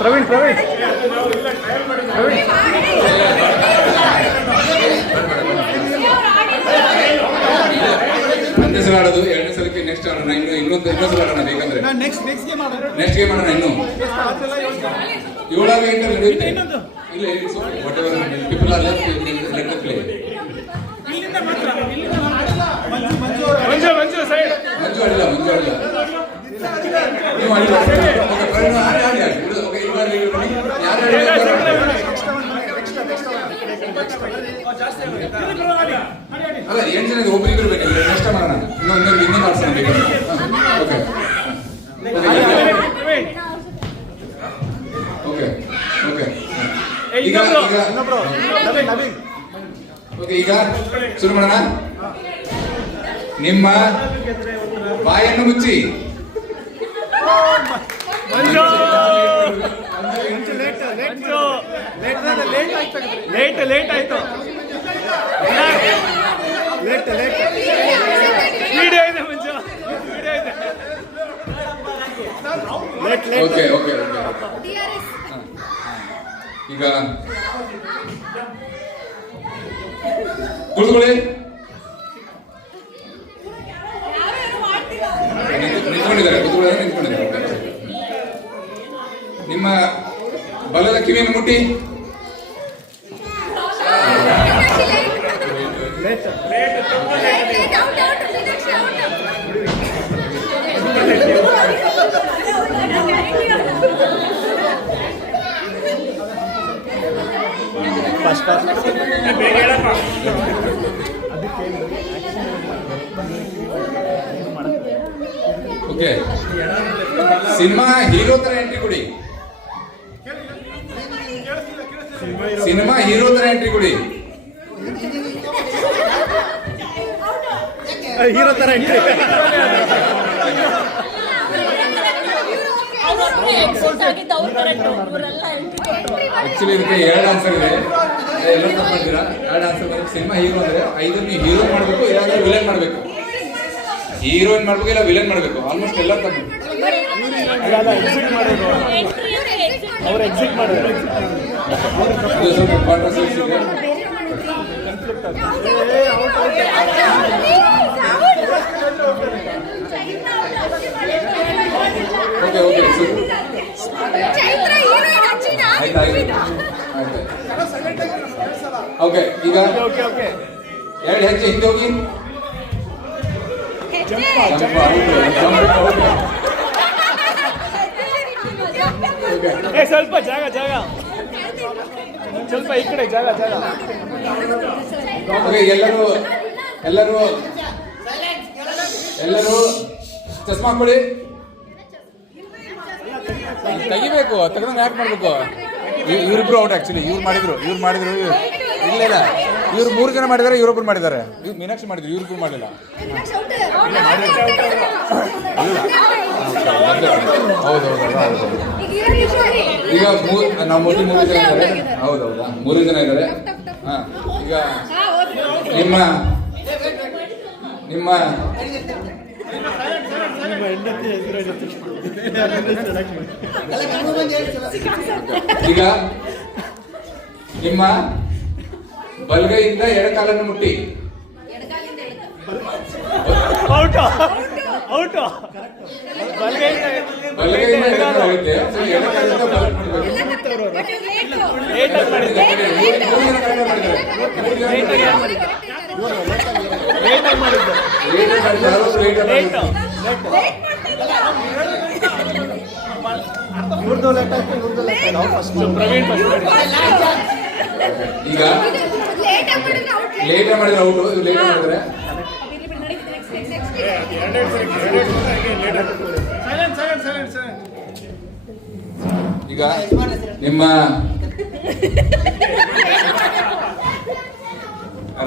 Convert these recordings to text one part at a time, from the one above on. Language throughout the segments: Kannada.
ಪ್ರವೀಣ್ ಒಂದೇ ಸಲ ಆಡೋದು, ಎರಡನೇ ಸಲಕ್ಕೆ ನೆಕ್ಸ್ಟ್ ಆಡೋಣ. ಇನ್ನೊಂದು ಸಲ ಆಡೋಣ ಬೇಕಂದ್ರೆ ನೆಕ್ಸ್ಟ್ ಗೇಮ್ ಆಡೋಣ. ಇನ್ನು 7 8 ನಡೆಯುತ್ತೆ. ಇಲ್ಲ whatever people are left let the play. Manju ಆಡಿಲ್ಲ. ನೀವು ಆಡಿಲ್ಲ. ಓಕೆ, ಇವಾಗ ಅಲ್ಲ, 8 ಜನ ಒಬ್ಬರಿಗೆ ಇರಬೇಕಲ್ಲ. ನೆಕ್ಸ್ಟ್ ಮಾಡೋಣ. ಇನ್ನೊಂದು ಆಡ್ಸೋಣ ಬೇಕಂದ್ರೆ. ಓಕೆ, ಈಗ ಶುರು ಮಾಡೋಣ. ನಿಮ್ಮ ಬಾಯನ್ನು ಮುಚ್ಚಿ. ಲೇಟ್ ಆಯ್ತು. ವಿಡಿಯೋ ಇದೆ ಮುಂಚೆ. ಓಕೆ ಈಗ ಕುಳಿತುಕೊಳ್ಳಿ. ನಿಂತ್ಕೊಂಡಿದ್ದಾರೆ. ನಿಮ್ಮ ಬಲದ ಕಿವಿಯನ್ನು ಮುಟ್ಟಿ. ಓಕೆ, ಸಿನಿಮಾ ಹೀರೋ ತರ ಎಂಟ್ರಿ ಕೊಡಿ. ಸಿನಿಮಾ ಹೀರೋ ತರ ಎಂಟ್ರಿ ಕೊಡಿ. ಆಕ್ಚುಲಿ ಇದಕ್ಕೆ 2 ಆನ್ಸರ್ ಇದೆ. ಎಲ್ಲ ತಪ್ಪು ಮಾಡ್ತೀರಾ. 2 ಆನ್ಸರ್ ಬಂದ್ರೆ ಸಿನಿಮಾ ಹೀರೋ ಅಂದ್ರೆ 5 ನೀವು ಹೀರೋ ಮಾಡಬೇಕು, ಇಲ್ಲಾಂದ್ರೆ ವಿಲನ್ ಮಾಡಬೇಕು. ಹೀರೋಯಿನ್ ಮಾಡ್ಬೇಕು, ಇಲ್ಲ ವಿಲನ್ ಮಾಡಬೇಕು. ಆಲ್ಮೋಸ್ಟ್ ಎಲ್ಲ ತಪ್ಪು. ಅವ್ರು ಎಕ್ಸಿಟ್ ಮಾಡಿದ್ರು. ಇದು ಸ್ವಲ್ಪ ಕಾಂಟ್ರವರ್ಸಿ ಇದೆ. ಓಕೆ ಓಕೆ, ಈಗ 2 ಹೆಜ್ಜೆ ಹಿಂದೆ ಹೋಗಿ. ಸ್ವಲ್ಪ ಜಾಗ ಸ್ವಲ್ಪ ಈ ಕಡೆ ಜಾಗ. ಓಕೆ, ಎಲ್ಲರೂ ಚಸ್ಮಾ ಹಾಕೊಳ್ಳಿ. ತೆಗಿಬೇಕು, ತೆಗೆದ್ರೆ ಯಾಕೆ ಮಾಡಬೇಕು? ಇವರಿಬ್ರು ಔಟ್. ಆಕ್ಚುಲಿ ಇವ್ರು ಮಾಡಿದ್ರು. ಇಲ್ಲ, ಇವ್ರು 3 ಜನ ಮಾಡಿದ್ದಾರೆ, ಇವರೊಬ್ರು ಮಾಡಿದ್ದಾರೆ. ಮೀನಾಕ್ಷಿ ಮಾಡಿದ್ರು, ಇವ್ರಿಬ್ರು ಮಾಡಲಿಲ್ಲ. ಹೌದು. ಈಗ ನಾವು 3 ಜನ ಇದ್ದಾರೆ. ಹೌದೌದಾ, 3 ಜನ ಇದ್ದಾರೆ. ಈಗ ನಿಮ್ಮ ಈಗ ನಿಮ್ಮ ಬಲಗೈಯಿಂದ ಎಡಕಾಲನ್ನು ಮುಟ್ಟಿ. ಬಲಗೈಯಿಂದ ಎಡಕಾಲಕ್ಕೆ ಎಡಕಾಲಿಂದ ಈಗ ಲೇಟ್ ಮಾಡಿದ್ರೆ ಔಟು. ಇವ್ರು ಲೇಟ್ ಮಾಡಿದ್ರೆ ಈಗ ನಿಮ್ಮ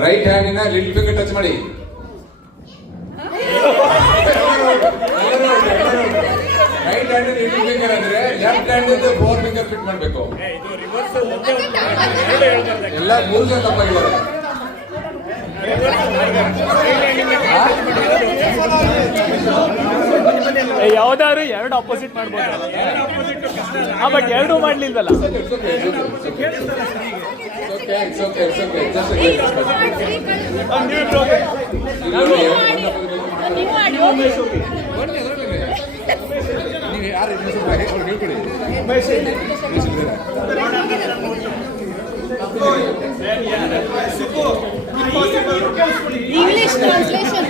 ರೈಟ್ ಹ್ಯಾಂಡಿನ ಲಿಟಲ್ ಫಿಂಗರ್ ಟಚ್ ಮಾಡಿ. ರೈಟ್ ಹ್ಯಾಂಡ್ ಲಿಟಲ್ ಫಿಂಗರ್ ಅಂದ್ರೆ ಲೆಫ್ಟ್ ಹ್ಯಾಂಡ್ 4 ಫಿಂಗರ್ ಫಿಟ್ ಮಾಡಬೇಕು. ಎಲ್ಲ 3 ಜನ ತಪ್ಪಾಗಿದ್ದಾರೆ. ಯಾವ್ದಾದ್ರು ಎರಡು ಅಪೋಸಿಟ್ ಮಾಡ್ಬೋದು. ಬಟ್ ಎರಡೂ ಮಾಡ್ಲಿಲ್ವಲ್ಲ. English translation.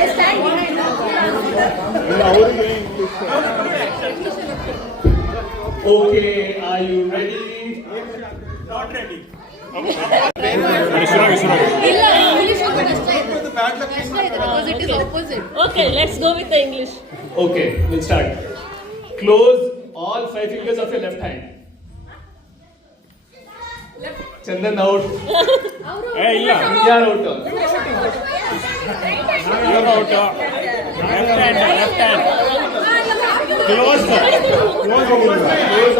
I stand behind her. Okay, are you ready? ಇಲ್ಲ ಇಂಗ್ಲಿಷ್ ಕಷ್ಟ ಇದೆ because it is opposite. Okay, let's go with the English. Okay, we'll start. Close all 5 fingers of your left hand. Chandan out. ಅವರು Yaar out. Close. Close all 5 fingers.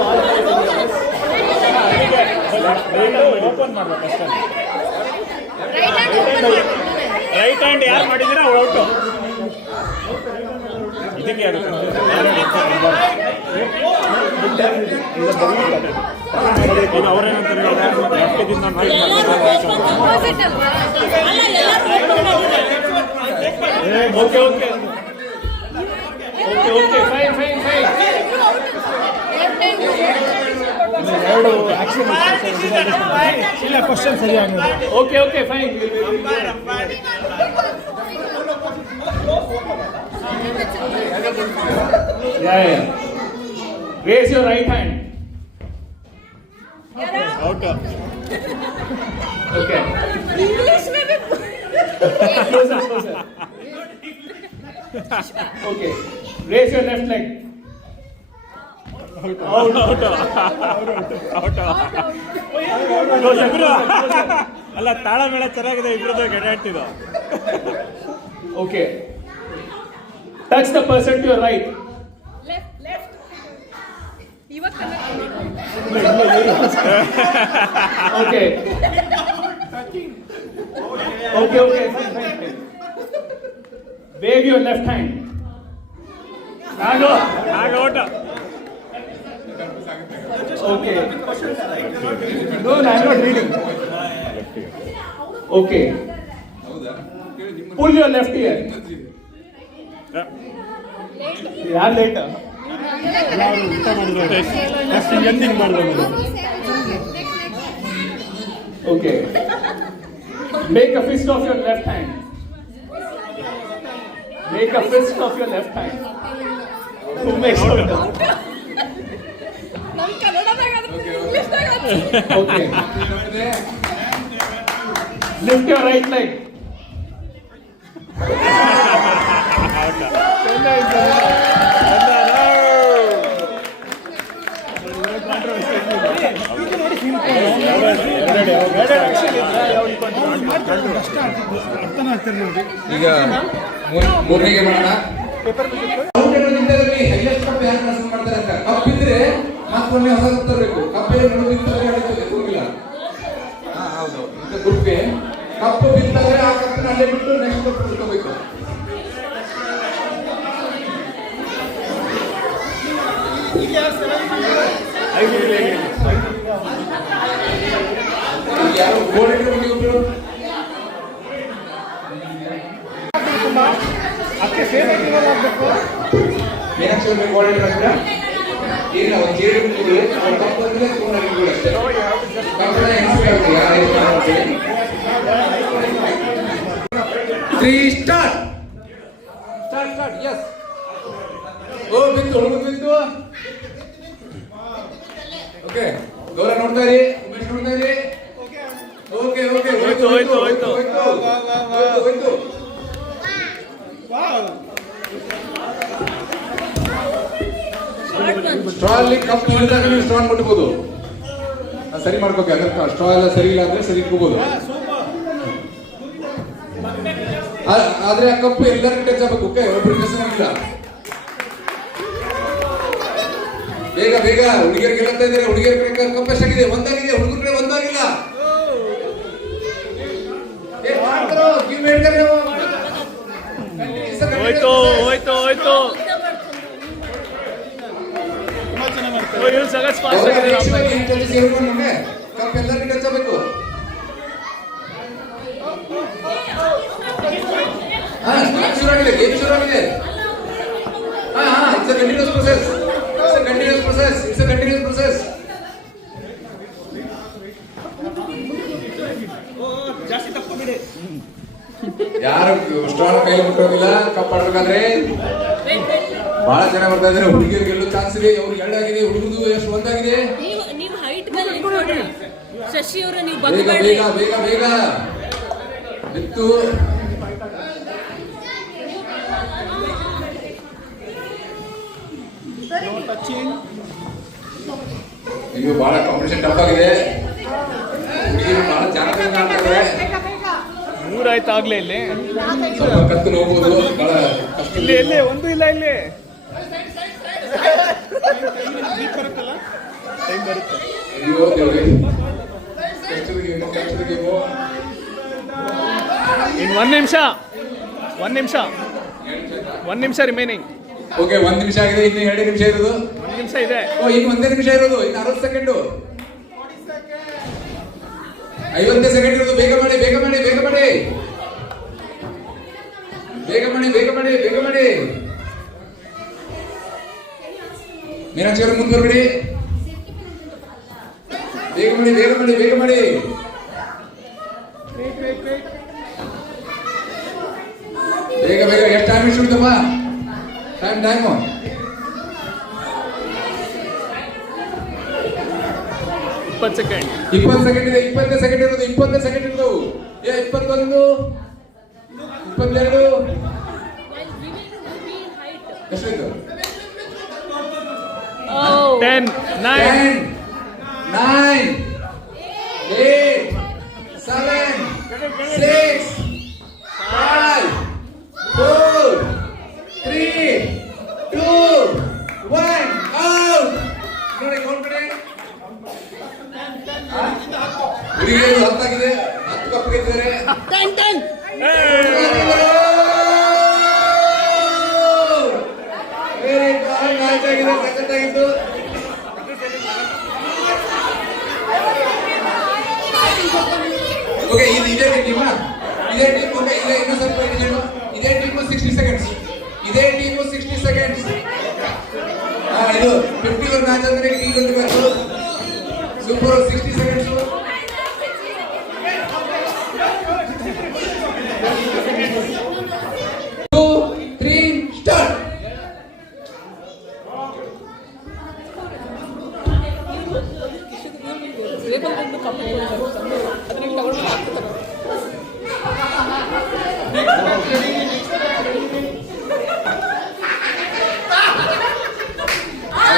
Open ಮಾಡ್ಬೇಕು ಅಷ್ಟೇ. ರೈಟ್ ಹ್ಯಾಂಡ್ ಓಪನ್ ಮಾಡಿ. ರೈಟ್ ಹ್ಯಾಂಡ್ ಯಾರು ಮಾಡಿದ್ದೀರಾ ಅವ್ರು ಔಟು. ಇದಕ್ಕೆ ಯಾರು Opposite ಅಲ್ವಾ? Okay okay okay okay fine fine fine. Left hand ಎರಡು ಆಕ್ಷನ್ ಇಲ್ಲ ಕ್ವಶನ್ ಸರಿಯಾಗಿದೆ. Okay okay fine. Yeah. Raise your right hand. Out. Okay. English में भी Closer, closer. Okay. Raise your left leg. Out. ಅಲ್ಲ ತಾಳ ಮೇಳ ಚೆನ್ನಾಗಿದೆ ಇಬ್ರದ್ದು ಗೆಟಾಡ್ತಿದ್ದು. Okay. Touch the person to your right. left ಇವಾಗ Okay. Okay, okay, fine, fine, fine. Wave your left hand. ಆಗ ಔಟ. Okay. No, I'm not reading. Okay. Pull your left ear. ಯಾರು ಲೇಟ್? ಎಂಡಿಂಗ್ ಮಾಡಿದ್ರು. Okay. Make a fist of your left hand. Make a fist of your left hand. Make sure. ನಮ್ಮ ಕನ್ನಡದಾಗ ಇಂಗ್ಲಿಷ್ದಾಗ Okay. Lift your right leg. ಈಗ ಮೂರನೇಗೆ ಮಾಡೋಣ. ಹೈಯೆಸ್ಟ್ ಕಪ್ ಯಾರು ಕೆಲಸ ಮಾಡ್ತಾರೆ ಅಂತ. ಕಪ್ ಇದ್ರೆ ಮತ್ತೊಮ್ಮೆ ಹೊಸ ತರಬೇಕು. ಕಪ್ ಬಿದ್ದರೆ ನಡೀತದೆ ಗ್ರೂಪಿಲ್ಲ. ಹೌದು. ಗ್ರೂಪ್ಗೆ ಕಪ್ ಬಿದ್ದರೆ ಆ ಕಪ್ ಅಲ್ಲೇ ಬಿಟ್ಟು ನೆಕ್ಸ್ಟ್ ಕಪ್ ತಗೋಬೇಕು. ಯಾರು ಗೋಲ್ಡ್ ಒಬ್ರು ಮೀನಾಕ್ಷಿ ಅವ್ರಿಗೆ ಗೋಲ್ಡ್ ಹಾಕ್ತೀರಾ? ಇಲ್ಲ, ಒಂದು ಜೀರಿಗೆ ಬಿಟ್ಬಿಡಿ. ಅವ್ರು ಕಪ್ಪು ಅಂದ್ರೆ ತಗೊಂಡು ಬಿಡಿ ಅಷ್ಟೇ. ಕಪ್ಪನ್ನ ಹೆಂಗ್ಸ್ಗೆ ಹಾಕ್ತೀರಾ? 3 ಸ್ಟಾರ್ಟ್. Start yes. ಓ ಬಿತ್ತು ಹುಡುಗ ಬಿತ್ತು. ಓಕೆ ಗೌರವ ನೋಡ್ತಾ ಇರಿ, ಉಮೇಶ್ ನೋಡ್ತಾ ಇರಿ. ಓಕೆ ಓಕೆ ಹೋಯ್ತು ಹೋಯ್ತು ಹೋಯ್ತು ಹೋಯ್ತು. ಸ್ಟ್ರಾಲಿ ಕಪ್ ಹಿಡಿದಾಗ ನೀವು ಸ್ಟ್ರಾಂಗ್ ಮುಟ್ಬೋದು. ಸರಿ ಮಾಡ್ಕೋಕೆ ಅದ್ರ ಸ್ಟ್ರಾ ಎಲ್ಲ ಸರಿ ಇಲ್ಲ ಅಂದ್ರೆ ಸರಿ ಇಟ್ಕೋಬಹುದು. ಆದ್ರೆ ಆ ಕಪ್ಪು ಎಲ್ಲರಿಗೂ ಟಚ್ ಆಗ್ಬೇಕು. ಓಕೆ, ಒಬ್ರು ಟಚ್ ಮಾಡಿಲ್ಲ. ಬೇಗ ಬೇಗ ಹುಡುಗಿಯರ್ ಗೆಲ್ಲುತ್ತಾ ಇದ್ದಾರೆ. ಹುಡುಗಿಯರ ಕಡೆ ಕಪ್ಪು ಎಷ್ಟಾಗಿದೆ? ಒಂದಾಗಿದೆ. ಹುಡುಗರ ಕಡೆ ಒಂದಾಗಿಲ್ಲ. ಹೋಯ್ತು ಹೋಯ್ತು ಹೋಯ್ತು. ಇವ್ರು ಸಗಸ್ ಫಾಸ್ಟ್ ಆಗಿದೆ. ಕಪ್ ಎಲ್ಲರಿಗೂ ಟಚ್ ಆಗಬೇಕು. ಶುರು ಆಗಿದೆ, ಗೇಮ್ ಶುರು ಆಗಿದೆ. It's a continuous process. ಜಾಸ್ತಿ ತಪ್ಪು ಬಿಡಿ. ಯಾರು ಸ್ಟ್ರಾಂಗ್ ಕೈಲಿ ಮುಟ್ಟೋಗಿಲ್ಲ. ಕಪ್ ಆಡ್ಬೇಕಾದ್ರೆ ಬಹಳ ಜನ ಬರ್ತಾ ಇದ್ದಾರೆ. ಹುಡುಗಿಯರು ಗೆಲ್ಲೋ ಚಾನ್ಸ್ ಇದೆ. ಅವ್ರಿಗೆ ಎರಡಾಗಿದೆ, ಹುಡುಗರು ಎಷ್ಟು ಒಂದಾಗಿದೆ. ನೀವು ಹೈಟ್ ಮೇಲೆ ನಿಂತ್ಕೊಳ್ರಿ. ಶಶಿ ಅವರು ನೀವು ಬೇಗ ಬಗ್ಬೇಡ್ರಿ. ಬೇಗ ಬೇಗ ಬೇಗ ಬಿತ್ತು. ಇದು ಬಹಳ ಕಾಂಪಿಟೇಷನ್ ಟಫ್ ಆಗಿದೆ. ಹುಡುಗಿಯರು ಬಹಳ ಜಾಗ್ರತೆ ಮಾಡ್ತಾರೆ. 3 ಆಯ್ತು ಆಗ್ಲೇ ಇಲ್ಲಿ. ಸ್ವಲ್ಪ ಕತ್ತು ನೋಡ್ಬೋದು. ಬಹಳ ಕಷ್ಟ. ಇಲ್ಲಿ ಇಲ್ಲಿ ಒಂದು ಇಲ್ಲ ಇಲ್ಲಿ. ಟೈಮ್ ಬರುತ್ತೆ. ಅಯ್ಯೋ ದೇವ್ರೇ. ಕಷ್ಟದ ಗೇಮು. ಇನ್ನು 1 ನಿಮಿಷ. 1 ನಿಮಿಷ ರಿಮೈನಿಂಗ್. ಓಕೆ, 1 ನಿಮಿಷ ಆಗಿದೆ. ಇನ್ನು 2 ನಿಮಿಷ ಇರೋದು. 1 ನಿಮಿಷ ಇದೆ. ಇನ್ನು 1 ನಿಮಿಷ ಇರೋದು. ಇನ್ನು 60 ಸೆಕೆಂಡು. 50 ಸೆಕೆಂಡ್ ಇರೋದು. ಬೇಗ ಮಾಡಿ ಬೇಗ ಮಾಡಿ ಬೇಗ ಮಾಡಿ ಬೇಗ ಮಾಡಿ ಬೇಗ ಮಾಡಿ ಬೇಗ ಮಾಡಿ. ಮೀನಾಕ್ಷಿ ಅವರು ಮುಂದೆ ಬರಬೇಡಿ. ಬೇಗ ಮಾಡಿ ಬೇಗ ಮಾಡಿ ಬೇಗ ಮಾಡಿ. ಬೇಗ ಬೇಗ. ಎಷ್ಟು ಟೈಮ್ ಇಷ್ಟುತ್ತಪ್ಪ? Time 20 second. 20 ಸೆಕೆಂಡ್ ಇದೆ. 20 ಸೆಕೆಂಡ್ ಇರೋದು. 20 ಸೆಕೆಂಡ್ ಇರೋದು. 21, 22. ಎಷ್ಟಾಯ್ತು? 10, 9, 9, 8, 7, 6, 5, 4, 3, 2, 1. ಔಟ್. ನೋಡಿ ಕೌಂಟ್ ಮಾಡಿ. ಹುಡುಗಿಯರು 10 ಆಗಿದೆ. 10 ಕಪ್ ಗೆದ್ದಿದ್ದಾರೆ. 10. Very good. ಮ್ಯಾಚ್ ಆಗಿದೆ. ಸಖತ್ತಾಗಿತ್ತು. ಓಕೆ, ಇದೇ ಟೀಮ್. ಇದೇ ಟೀಮ್. ಓಕೆ, ಇಲ್ಲ ಇನ್ನೂ ಸ್ವಲ್ಪ ಇದೇ ಟೀಮ್ 60 ಸೆಕೆಂಡ್ಸ್. ಇದೇ ಟೀಮ್ 60 ಸೆಕೆಂಡ್ಸ್. ಇದು 51 ಮ್ಯಾಚ್ ಅಂದ್ರೆ ಟೀಮ್ ಬಂದಿರಬೇಕು. ಸೂಪರ್. 60 ಸೆಕೆಂಡ್ಸ್. 2, 3 ಸ್ಟಾರ್ಟ್.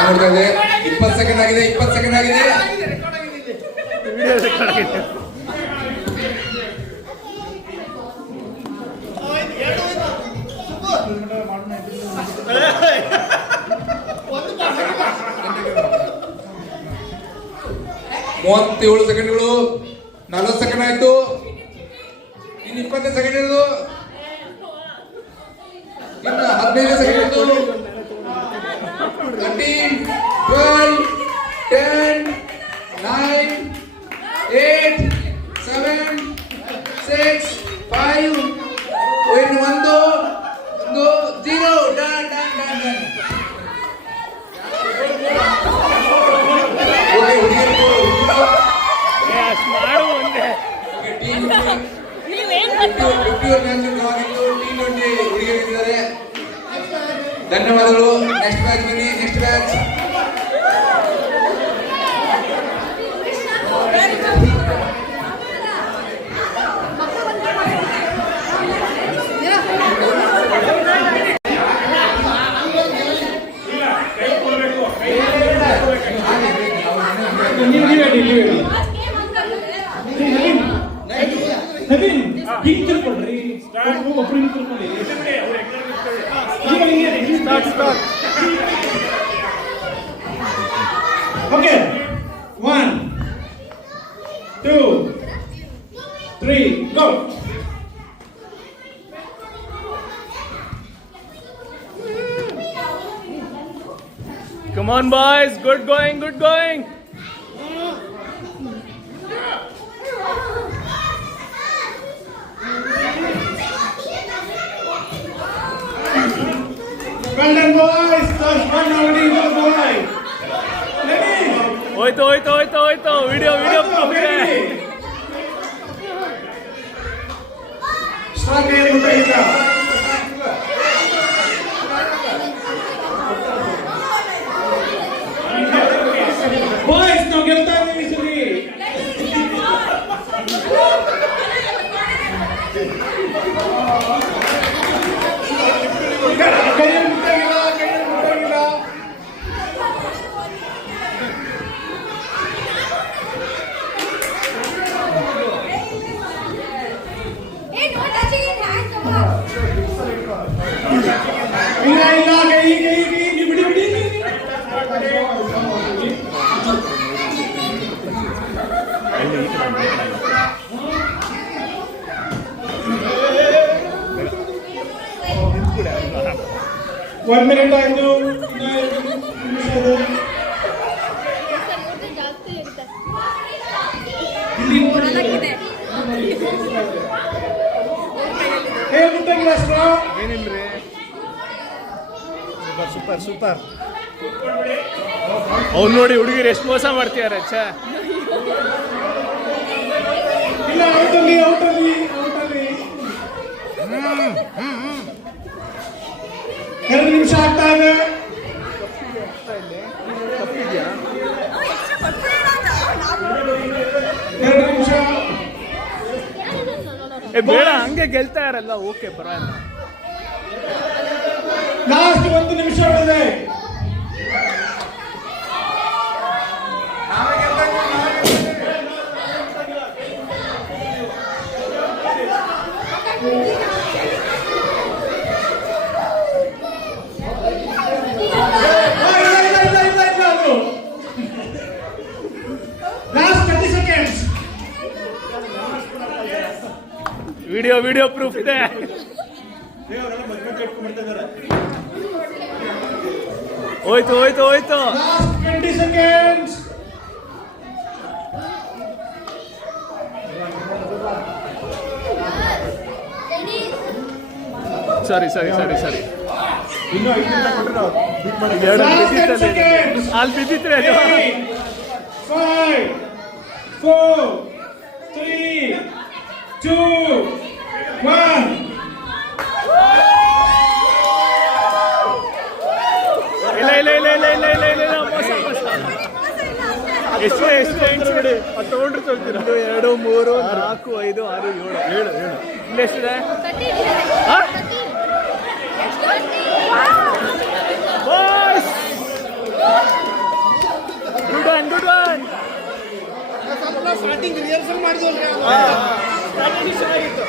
ನೋಡ್ತಾ ಇದೆ. 20 ಸೆಕೆಂಡ್ ಆಗಿದೆ. 20 ಸೆಕೆಂಡ್ ಆಗಿದೆ. ವಿಡಿಯೋ ರೆಕಾರ್ಡ್ ಆಗಿದೆ. ಮೂವತ್ತೇಳು ಸೆಕೆಂಡ್ಗಳು. 40 ಸೆಕೆಂಡ್ ಆಯ್ತು. ಇನ್ನು 20 ಸೆಕೆಂಡ್ ಇರೋದು. ಇನ್ನು 15 ಸೆಕೆಂಡ್ ಇರೋದು. 13, 12, 10, 9, 8, 7, 6, 5. ಇನ್ನು 1, 0. ಡನ್. ಓಕೆ, ಹುಡುಗಿಯರು ಅಷ್ಟು ಮಾಡು ಒಂದೇ. ಟೀಮ್ ನೀವೇನ್ ಗೊತ್ತು? 50 ಮ್ಯಾಚ್ ಆಗಿತ್ತು. T20 ಹುಡುಗಿಯರಿದ್ದಾರೆ. ಧನ್ಯವಾದಗಳು. ನೆಕ್ಸ್ಟ್ ಮ್ಯಾಚ್ ಬನ್ನಿ. Next match. ನೀವು ಅಲ್ಲಿ start okay 1 2 3 go Come on, boys. Good going, good going. Well done, boys. First one already was boy. Ready? ಹೋಯ್ತು. Video proof ಇದೆ. Start here, ಮುಟ್ಟೈತ. ಬಾಯ್ಸ್ ನಾವು ಗೆಲ್ತಾ ಇದ್ದೀವಿ ಈ ಸರಿ ಕೈಯಲ್ಲಿ ಮುಟ್ಟಾಗಿಲ್ಲ ಇಲ್ಲ ಕೈ ಬಿಡಿ One minute ಆಯ್ತು ಜಾಸ್ತಿ ಇರುತ್ತೆ ಹೇಳ್ಬಿಟ್ಟಾಗಿಲ್ಲ ಸ್ಟ್ರಾ ಏನಿಲ್ರಿ ಸೂಪರ್ ಅವ್ನು ನೋಡಿ ಹುಡುಗಿರು ಎಷ್ಟು ಮೋಸ ಮಾಡ್ತೀಯಾರ ಛೇ ಇಲ್ಲ ಔಟಲ್ಲಿ 2 ನಿಮಿಷ ಆಗ್ತಾ ಇದೆ ಬೇಡ ಹಂಗೆ ಗೆಲ್ತಾ ಇರಲ್ಲ ಓಕೆ ಪರವಾಗಿಲ್ಲ ಲಾಸ್ಟ್ 1 ನಿಮಿಷ ಉಳಿದೆ ವಿಡಿಯೋ ಪ್ರೂಫ್ ಇದೆ ಹೋಯ್ತು 20 seconds ಸಾರಿ ಇನ್ನು 5 ನಿಮಿಷ ಕೊಟ್ಟರೆ ಬಿಟ್ ಮಾಡಿ ಅಲ್ಲಿ ಬಿದ್ದಿದ್ರೆ ಅದು 5 4 3 2 1 ಇಲ್ಲ ಮೋಸ ಎಷ್ಟು ಬಿಡಿ ಅದು ತಗೊಂಡ್ರೆ ತಗೊಳ್ತೀರ 2 3 4 5 6 7 ಇಲ್ಲೆಷ್ಟಿದೆ ಗುಡ್ ಒನ್ ಸ್ಟಾರ್ಟಿಂಗ್ ರಿಹರ್ಸಲ್ ಮಾಡಿದ್ವಲ್ರಿ ಸ್ಟಾರ್ಟಿಂಗ್ ಚೆನ್ನಾಗಿತ್ತು